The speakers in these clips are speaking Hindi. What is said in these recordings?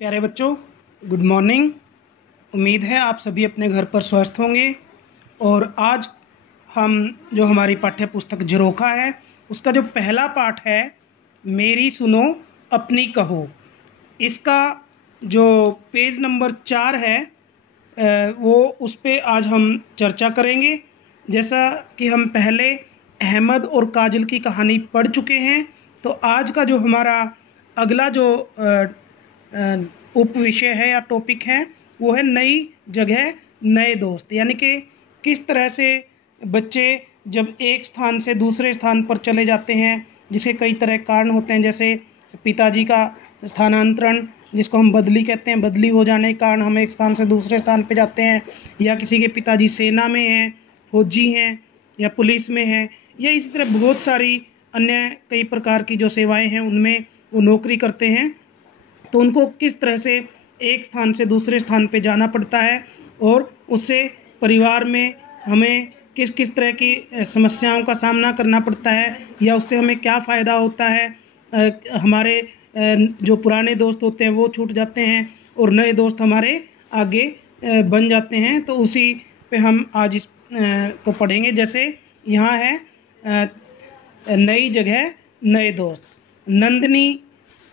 प्यारे बच्चों, गुड मॉर्निंग। उम्मीद है आप सभी अपने घर पर स्वस्थ होंगे। और आज हम जो हमारी पाठ्य पुस्तक झरोखा है उसका जो पहला पाठ है, मेरी सुनो अपनी कहो, इसका जो पेज नंबर 4 है वो उस पे आज हम चर्चा करेंगे। जैसा कि हम पहले अहमद और काजल की कहानी पढ़ चुके हैं, तो आज का जो हमारा अगला जो उप विषय है या टॉपिक है वो है नई जगह नए दोस्त। यानी कि किस तरह से बच्चे जब एक स्थान से दूसरे स्थान पर चले जाते हैं, जिसके कई तरह कारण होते हैं, जैसे पिताजी का स्थानांतरण जिसको हम बदली कहते हैं, बदली हो जाने के कारण हम एक स्थान से दूसरे स्थान पर जाते हैं, या किसी के पिताजी सेना में हैं, फौजी हैं या पुलिस में हैं, या इसी तरह बहुत सारी अन्य कई प्रकार की जो सेवाएं हैं उनमें वो नौकरी करते हैं। तो उनको किस तरह से एक स्थान से दूसरे स्थान पे जाना पड़ता है और उससे परिवार में हमें किस किस तरह की समस्याओं का सामना करना पड़ता है, या उससे हमें क्या फ़ायदा होता है। हमारे जो पुराने दोस्त होते हैं वो छूट जाते हैं और नए दोस्त हमारे आगे बन जाते हैं। तो उसी पे हम आज इस को पढ़ेंगे। जैसे यहाँ है नई जगह नए दोस्त। नंदिनी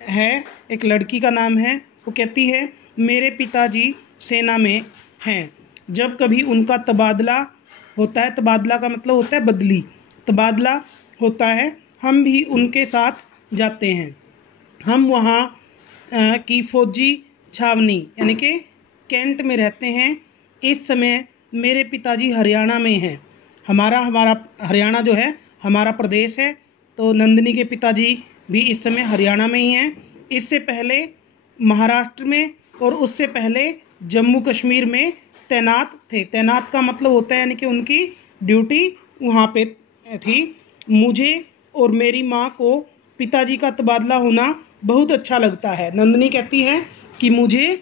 है, एक लड़की का नाम है। वो कहती है मेरे पिताजी सेना में हैं। जब कभी उनका तबादला होता है, तबादला का मतलब होता है बदली, तबादला होता है, हम भी उनके साथ जाते हैं। हम वहाँ की फ़ौजी छावनी यानी कि कैंट में रहते हैं। इस समय मेरे पिताजी हरियाणा में हैं। हमारा हरियाणा जो है हमारा प्रदेश है, तो नंदिनी के पिताजी भी इस समय हरियाणा में ही हैं। इससे पहले महाराष्ट्र में और उससे पहले जम्मू कश्मीर में तैनात थे। तैनात का मतलब होता है यानी कि उनकी ड्यूटी वहाँ पे थी। मुझे और मेरी माँ को पिताजी का तबादला होना बहुत अच्छा लगता है। नंदिनी कहती है कि मुझे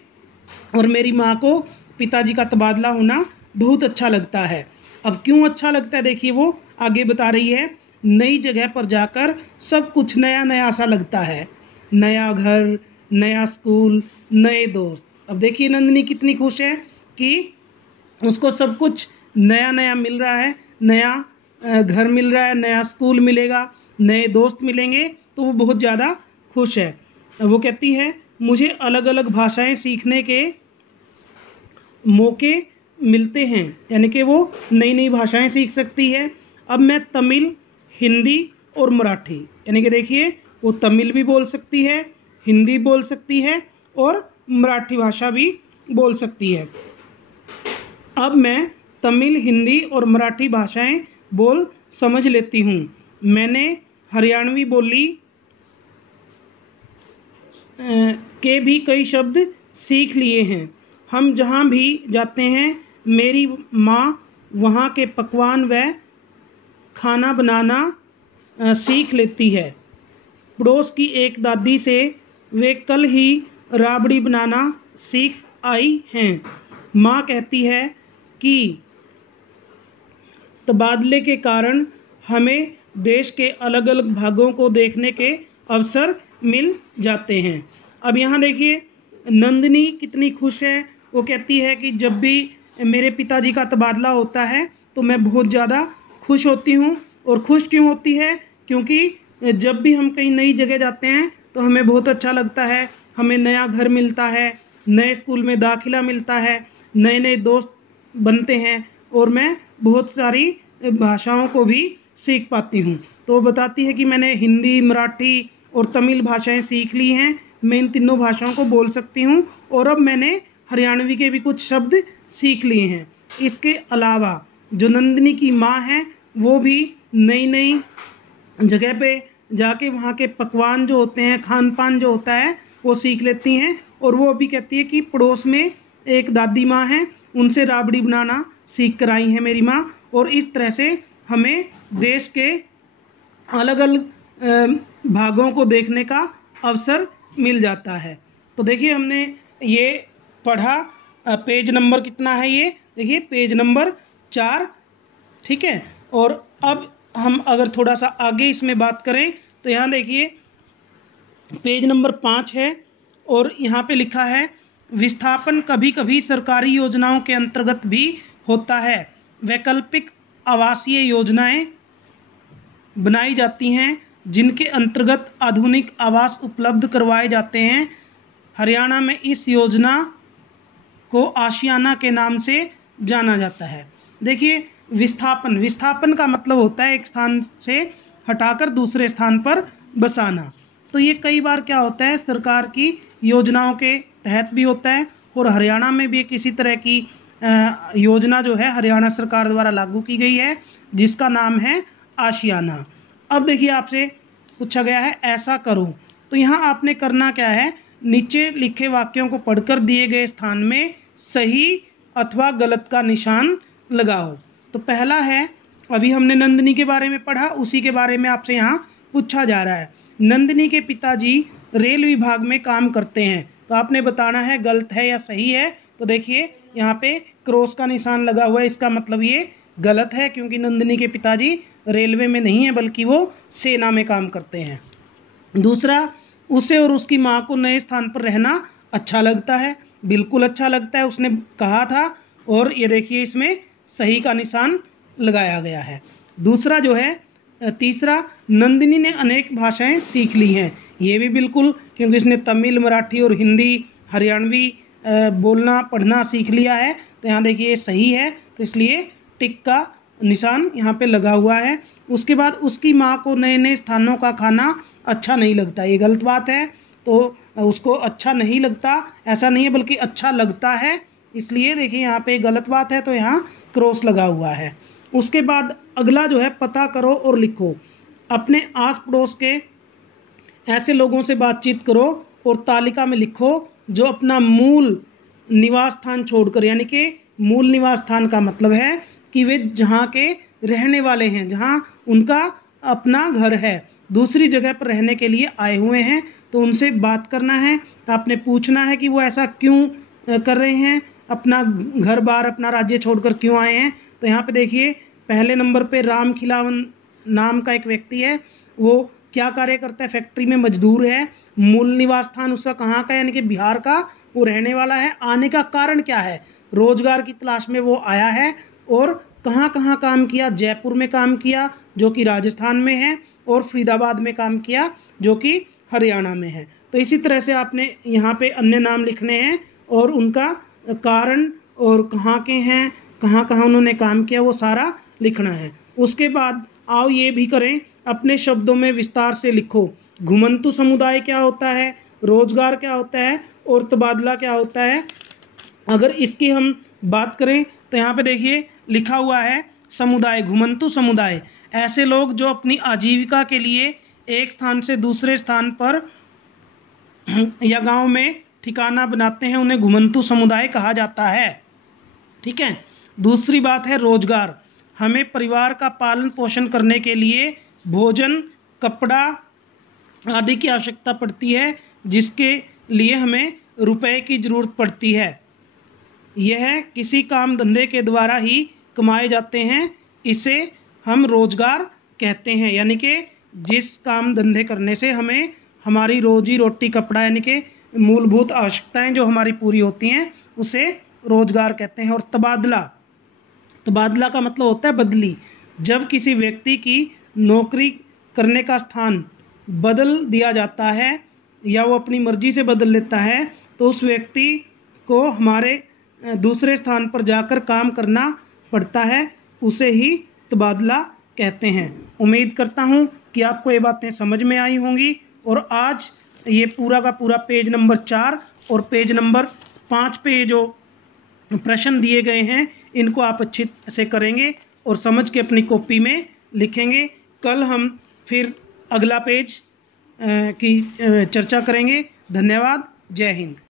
और मेरी माँ को पिताजी का तबादला होना बहुत अच्छा लगता है। अब क्यों अच्छा लगता है, देखिए वो आगे बता रही है। नई जगह पर जाकर सब कुछ नया नया सा लगता है, नया घर, नया स्कूल, नए दोस्त। अब देखिए नंदिनी कितनी खुश है कि उसको सब कुछ नया नया मिल रहा है, नया घर मिल रहा है, नया स्कूल मिलेगा, नए दोस्त मिलेंगे, तो वो बहुत ज़्यादा खुश है। वो कहती है मुझे अलग अलग भाषाएं सीखने के मौके मिलते हैं, यानी कि वो नई नई भाषाएं सीख सकती है। अब मैं तमिल, हिंदी और मराठी, यानी कि देखिए वो तमिल भी बोल सकती है, हिंदी बोल सकती है और मराठी भाषा भी बोल सकती है। अब मैं तमिल, हिंदी और मराठी भाषाएं बोल समझ लेती हूँ। मैंने हरियाणवी बोली के भी कई शब्द सीख लिए हैं। हम जहाँ भी जाते हैं मेरी माँ वहाँ के पकवान व खाना बनाना सीख लेती है। पड़ोस की एक दादी से वे कल ही राबड़ी बनाना सीख आई हैं। माँ कहती है कि तबादले के कारण हमें देश के अलग अलग भागों को देखने के अवसर मिल जाते हैं। अब यहाँ देखिए नंदिनी कितनी खुश है। वो कहती है कि जब भी मेरे पिताजी का तबादला होता है तो मैं बहुत ज़्यादा खुश होती हूँ। और खुश क्यों होती है, क्योंकि जब भी हम कहीं नई जगह जाते हैं तो हमें बहुत अच्छा लगता है, हमें नया घर मिलता है, नए स्कूल में दाखिला मिलता है, नए नए दोस्त बनते हैं और मैं बहुत सारी भाषाओं को भी सीख पाती हूँ। तो वो बताती है कि मैंने हिंदी, मराठी और तमिल भाषाएं सीख ली हैं। मैं इन तीनों भाषाओं को बोल सकती हूँ और अब मैंने हरियाणवी के भी कुछ शब्द सीख लिए हैं। इसके अलावा जो नंदिनी की माँ है वो भी नई नई जगह पे जाके वहाँ के पकवान जो होते हैं, खान पान जो होता है वो सीख लेती हैं। और वो भी कहती है कि पड़ोस में एक दादी माँ हैं, उनसे राबड़ी बनाना सीख कर आई है मेरी माँ। और इस तरह से हमें देश के अलग अलग भागों को देखने का अवसर मिल जाता है। तो देखिए हमने ये पढ़ा। पेज नंबर कितना है ये, देखिए पेज नंबर 4, ठीक है। और अब हम अगर थोड़ा सा आगे इसमें बात करें तो यहाँ देखिए पेज नंबर 5 है और यहाँ पे लिखा है विस्थापन कभी कभी सरकारी योजनाओं के अंतर्गत भी होता है। वैकल्पिक आवासीय योजनाएं बनाई जाती हैं जिनके अंतर्गत आधुनिक आवास उपलब्ध करवाए जाते हैं। हरियाणा में इस योजना को आशियाना के नाम से जाना जाता है। देखिए विस्थापन का मतलब होता है एक स्थान से हटाकर दूसरे स्थान पर बसाना। तो ये कई बार क्या होता है, सरकार की योजनाओं के तहत भी होता है और हरियाणा में भी किसी तरह की योजना जो है हरियाणा सरकार द्वारा लागू की गई है जिसका नाम है आशियाना। अब देखिए आपसे पूछा गया है ऐसा करो, तो यहाँ आपने करना क्या है, नीचे लिखे वाक्यों को पढ़कर दिए गए स्थान में सही अथवा गलत का निशान लगाओ। तो पहला है, अभी हमने नंदिनी के बारे में पढ़ा, उसी के बारे में आपसे यहाँ पूछा जा रहा है। नंदिनी के पिताजी रेल विभाग में काम करते हैं, तो आपने बताना है गलत है या सही है। तो देखिए यहाँ पे क्रॉस का निशान लगा हुआ है, इसका मतलब ये गलत है क्योंकि नंदिनी के पिताजी रेलवे में नहीं है बल्कि वो सेना में काम करते हैं। दूसरा, उसे और उसकी माँ को नए स्थान पर रहना अच्छा लगता है। बिल्कुल अच्छा लगता है, उसने कहा था, और ये देखिए इसमें सही का निशान लगाया गया है। दूसरा जो है तीसरा, नंदिनी ने अनेक भाषाएं सीख ली हैं। ये भी बिल्कुल, क्योंकि इसने तमिल, मराठी और हिंदी, हरियाणवी बोलना पढ़ना सीख लिया है। तो यहाँ देखिए ये सही है, तो इसलिए टिक का निशान यहाँ पे लगा हुआ है। उसके बाद उसकी माँ को नए नए स्थानों का खाना अच्छा नहीं लगता, ये गलत बात है। तो उसको अच्छा नहीं लगता ऐसा नहीं है बल्कि अच्छा लगता है, इसलिए देखिए यहाँ पे गलत बात है तो यहाँ क्रॉस लगा हुआ है। उसके बाद अगला जो है, पता करो और लिखो। अपने आस पड़ोस के ऐसे लोगों से बातचीत करो और तालिका में लिखो जो अपना मूल निवास स्थान छोड़कर, यानी कि मूल निवास स्थान का मतलब है कि वे जहाँ के रहने वाले हैं, जहाँ उनका अपना घर है, दूसरी जगह पर रहने के लिए आए हुए हैं, तो उनसे बात करना है। आपने पूछना है कि वो ऐसा क्यों कर रहे हैं, अपना घर बार अपना राज्य छोड़कर क्यों आए हैं। तो यहाँ पे देखिए पहले नंबर पे राम खिलावन नाम का एक व्यक्ति है, वो क्या कार्य करता है, फैक्ट्री में मजदूर है। मूल निवास स्थान उसका कहाँ का, यानी कि बिहार का वो रहने वाला है। आने का कारण क्या है, रोजगार की तलाश में वो आया है। और कहाँ कहाँ काम किया, जयपुर में काम किया जो कि राजस्थान में है, और फरीदाबाद में काम किया जो कि हरियाणा में है। तो इसी तरह से आपने यहाँ पे अन्य नाम लिखने हैं और उनका कारण और कहाँ के हैं, कहाँ कहाँ उन्होंने काम किया, वो सारा लिखना है। उसके बाद आओ ये भी करें, अपने शब्दों में विस्तार से लिखो। घुमंतु समुदाय क्या होता है, रोजगार क्या होता है और तबादला क्या होता है। अगर इसकी हम बात करें तो यहाँ पे देखिए लिखा हुआ है समुदाय, घुमंतु समुदाय ऐसे लोग जो अपनी आजीविका के लिए एक स्थान से दूसरे स्थान पर या गांव में ठिकाना बनाते हैं, उन्हें घुमंतु समुदाय कहा जाता है। ठीक है। दूसरी बात है रोजगार। हमें परिवार का पालन पोषण करने के लिए भोजन, कपड़ा आदि की आवश्यकता पड़ती है, जिसके लिए हमें रुपए की ज़रूरत पड़ती है। यह किसी काम धंधे के द्वारा ही कमाए जाते हैं, इसे हम रोजगार कहते हैं। यानी कि जिस काम धंधे करने से हमें हमारी रोजी रोटी, कपड़ा, यानी कि मूलभूत आवश्यकताएं जो हमारी पूरी होती हैं, उसे रोजगार कहते हैं। और तबादला का मतलब होता है बदली। जब किसी व्यक्ति की नौकरी करने का स्थान बदल दिया जाता है या वो अपनी मर्जी से बदल लेता है, तो उस व्यक्ति को हमारे दूसरे स्थान पर जाकर काम करना पड़ता है, उसे ही तबादला कहते हैं। उम्मीद करता हूँ कि आपको ये बातें समझ में आई होंगी। और आज ये पूरा का पूरा पेज नंबर 4 और पेज नंबर 5 पे जो प्रश्न दिए गए हैं, इनको आप अच्छे से करेंगे और समझ के अपनी कॉपी में लिखेंगे। कल हम फिर अगला पेज की चर्चा करेंगे। धन्यवाद। जय हिंद।